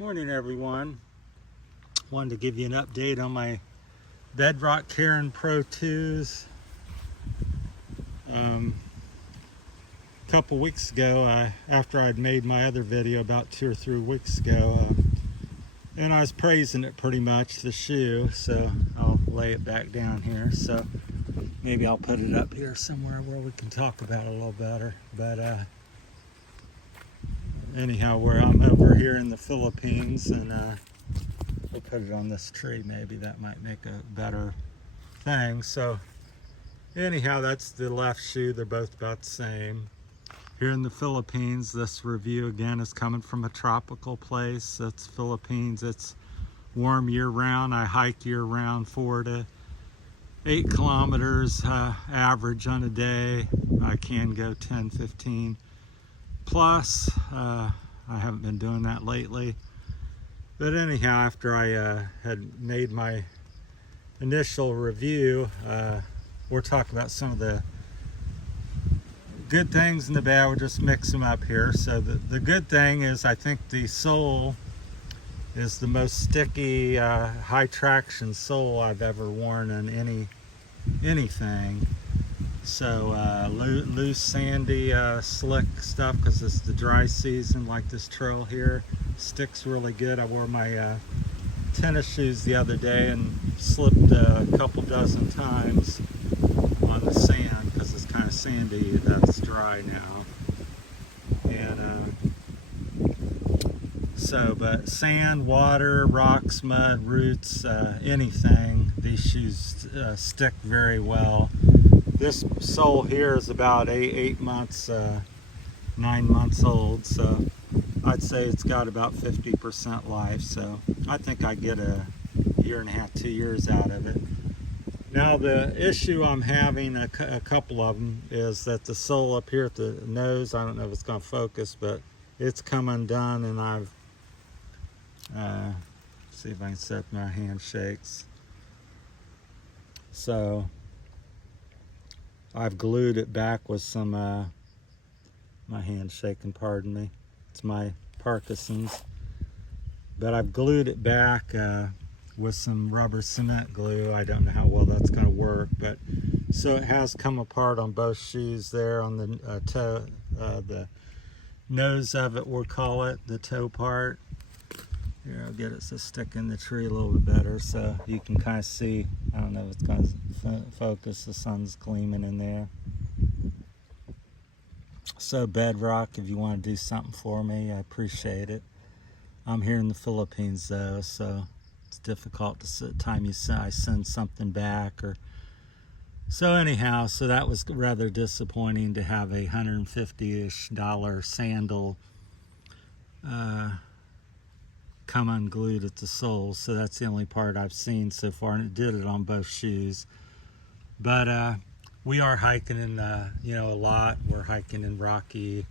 Morning everyone. Wanted to give you an update on my BedRock Karen Pro 2s. A couple weeks ago, after I'd made my other video about 2 or 3 weeks ago, and I was praising it pretty much, the shoe, so I'll lay it back down here. So maybe I'll put it up here somewhere where we can talk about it a little better. But anyhow, where I'm over here in the Philippines, and we'll put it on this tree, maybe that might make a better thing. So anyhow, that's the left shoe. They're both about the same. Here in the Philippines, this review again is coming from a tropical place. That's Philippines. It's warm year-round. I hike year-round, 4 to 8 kilometers average on a day. I can go 10, 15 plus. I haven't been doing that lately. But anyhow, after I had made my initial review, we're talking about some of the good things and the bad. We'll just mix them up here. So the good thing is, I think the sole is the most sticky, high traction sole I've ever worn on anything. So loose, sandy, slick stuff, because it's the dry season, like this trail here. Sticks really good. I wore my tennis shoes the other day and slipped a couple dozen times on the sand, because it's kind of sandy. That's dry now. And but sand, water, rocks, mud, roots, anything, these shoes stick very well. This sole here is about 8 months, 9 months old, so I'd say it's got about 50% life. So I think I get a 1.5 years, 2 years out of it. Now the issue I'm having, a couple of them, is that the sole up here at the nose, I don't know if it's going to focus, but it's come undone, and I've see if I can set my handshakes. So I've glued it back with some, my hand's shaking, pardon me. It's my Parkinson's. But I've glued it back with some rubber cement glue. I don't know how well that's going to work, but so it has come apart on both shoes there on the toe, the nose of it, we'll call it, the toe part. Here, I'll get it to stick in the tree a little bit better so you can kind of see. I don't know if it's going to focus. The sun's gleaming in there. So BedRock, if you want to do something for me, I appreciate it. I'm here in the Philippines though, so it's difficult to time I send something back. Or so anyhow, so that was rather disappointing to have a $150-ish sandal come unglued at the sole. So that's the only part I've seen so far, and it did it on both shoes. But we are hiking in a lot. We're hiking in rocky,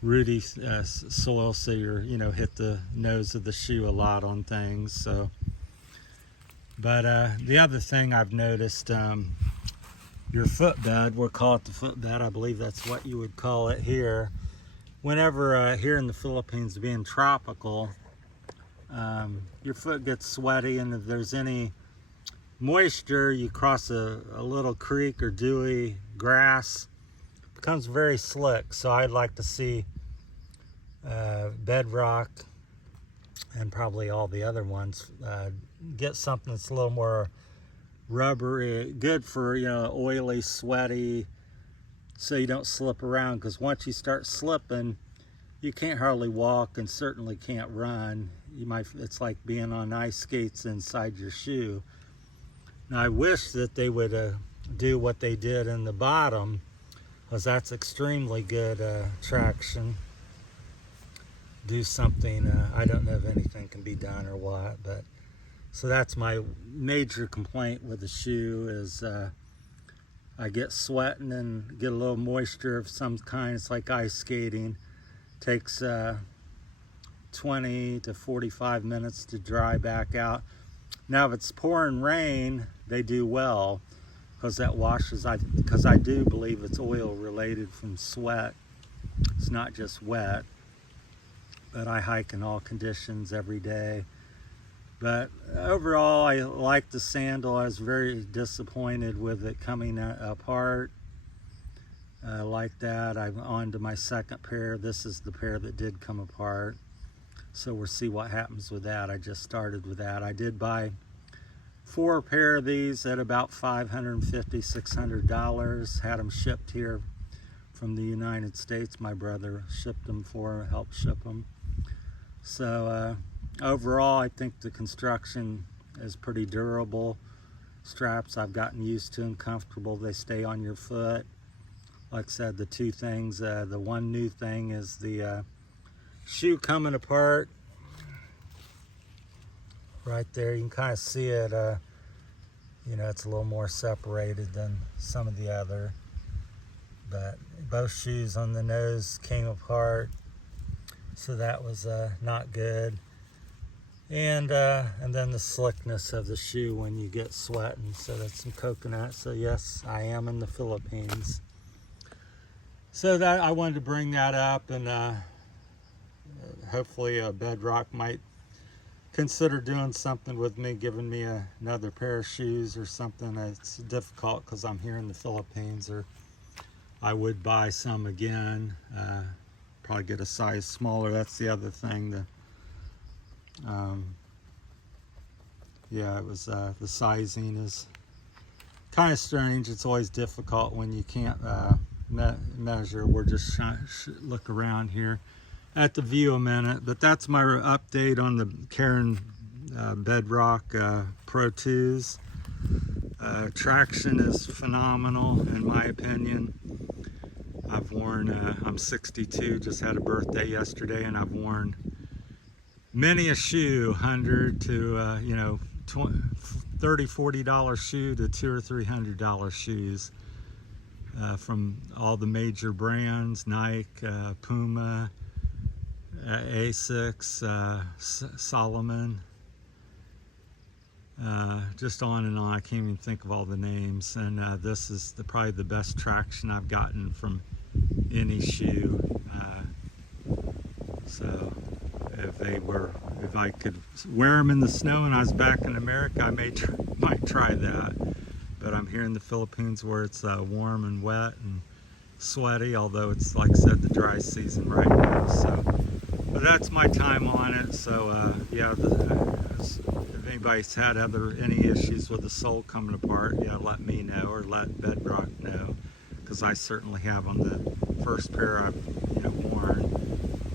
rooty soil, so you're hit the nose of the shoe a lot on things. So but the other thing I've noticed, your footbed, we'll call it the footbed, I believe that's what you would call it here. Whenever here in the Philippines, being tropical, your foot gets sweaty, and if there's any moisture, you cross a little creek or dewy grass, it becomes very slick. So I'd like to see BedRock, and probably all the other ones, get something that's a little more rubbery, good for oily, sweaty, so you don't slip around, because once you start slipping, you can't hardly walk and certainly can't run. It's like being on ice skates inside your shoe. Now I wish that they would do what they did in the bottom, because that's extremely good traction. Do something, I don't know if anything can be done or what, but so that's my major complaint with the shoe is I get sweating and get a little moisture of some kind. It's like ice skating. Takes 20 to 45 minutes to dry back out. Now if it's pouring rain, they do well, because that washes, because I do believe it's oil related from sweat. It's not just wet. but I hike in all conditions every day. But overall, I like the sandal. I was very disappointed with it coming apart like that. I'm on to my second pair. This is the pair that did come apart. So we'll see what happens with that. I just started with that. I did buy 4 pair of these at about $550, $600. Had them shipped here from the United States. My brother shipped them helped ship them. So overall, I think the construction is pretty durable. Straps I've gotten used to and comfortable. They stay on your foot. Like I said, the 2 things, the one new thing is the shoe coming apart. Right there, you can kind of see it, you know, it's a little more separated than some of the other. But both shoes on the nose came apart, so that was not good. And then the slickness of the shoe when you get sweating. So that's some coconut. So yes, I am in the Philippines. So that I wanted to bring that up, and hopefully BedRock might consider doing something with me, giving me another pair of shoes or something. It's difficult because I'm here in the Philippines, or I would buy some again, probably get a size smaller. That's the other thing. Yeah, it was the sizing is kind of strange. It's always difficult when you can't measure. We're just trying to look around here at the view a minute, but that's my update on the Karen BedRock Pro 2s. Traction is phenomenal in my opinion. I've worn, I'm 62, just had a birthday yesterday, and I've worn many a shoe, $100 to you know, $30, $40 shoe to $200 or $300 shoes, from all the major brands, Nike, Puma, Asics, Solomon, just on and on. I can't even think of all the names. And this is probably the best traction I've gotten from any shoe. So if I could wear them in the snow and I was back in America, I might try that. But I'm here in the Philippines where it's warm and wet and sweaty, although it's, like I said, the dry season right now. So, but that's my time on it. So yeah, if anybody's had any issues with the sole coming apart, yeah, let me know, or let BedRock know, because I certainly have on the first pair I've worn.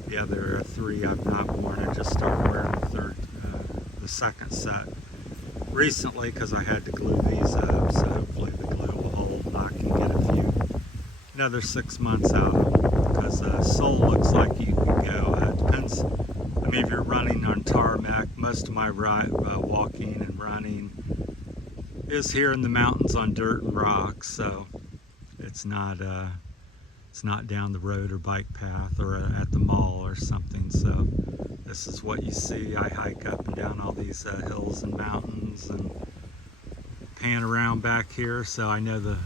The other 3 I've not worn. I just started wearing the second set recently because I had to glue these up. So hopefully the glue will hold and I can get another 6 months out, because sole looks like you can go. It depends. I mean, if you're running on tarmac, most of my walking and running is here in the mountains on dirt and rocks, so it's not down the road or bike path or at the mall or something. So this is what you see. I hike up and down all these hills and mountains and pan around back here, so I know the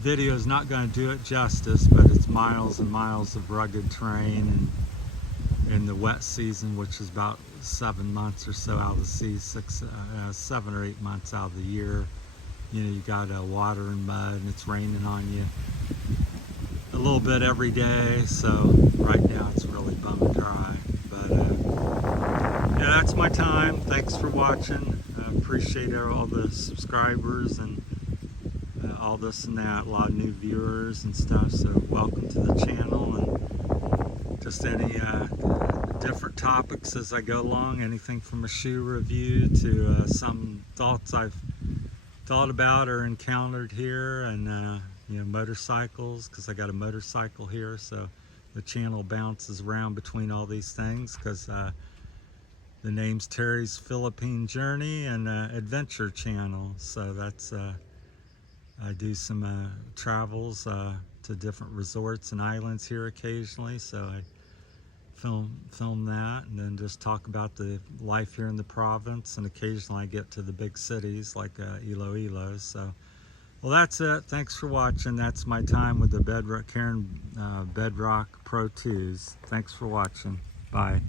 video is not going to do it justice, but it's miles and miles of rugged terrain, and in the wet season, which is about 7 months or so out of the sea, 7 or 8 months out of the year, you got water and mud, and it's raining on you a little bit every day. So right now it's really bum and dry, but yeah, that's my time. Thanks for watching. I appreciate all the subscribers and all this and that, a lot of new viewers and stuff, so welcome to the channel, and just any different topics as I go along, anything from a shoe review to some thoughts I've thought about or encountered here, and motorcycles, because I got a motorcycle here, so the channel bounces around between all these things, because the name's Terry's Philippine Journey and Adventure Channel. So that's I do some travels to different resorts and islands here occasionally, so I film that, and then just talk about the life here in the province, and occasionally I get to the big cities like Iloilo. So, well, that's it. Thanks for watching. That's my time with the Karen BedRock Pro 2s. Thanks for watching. Bye.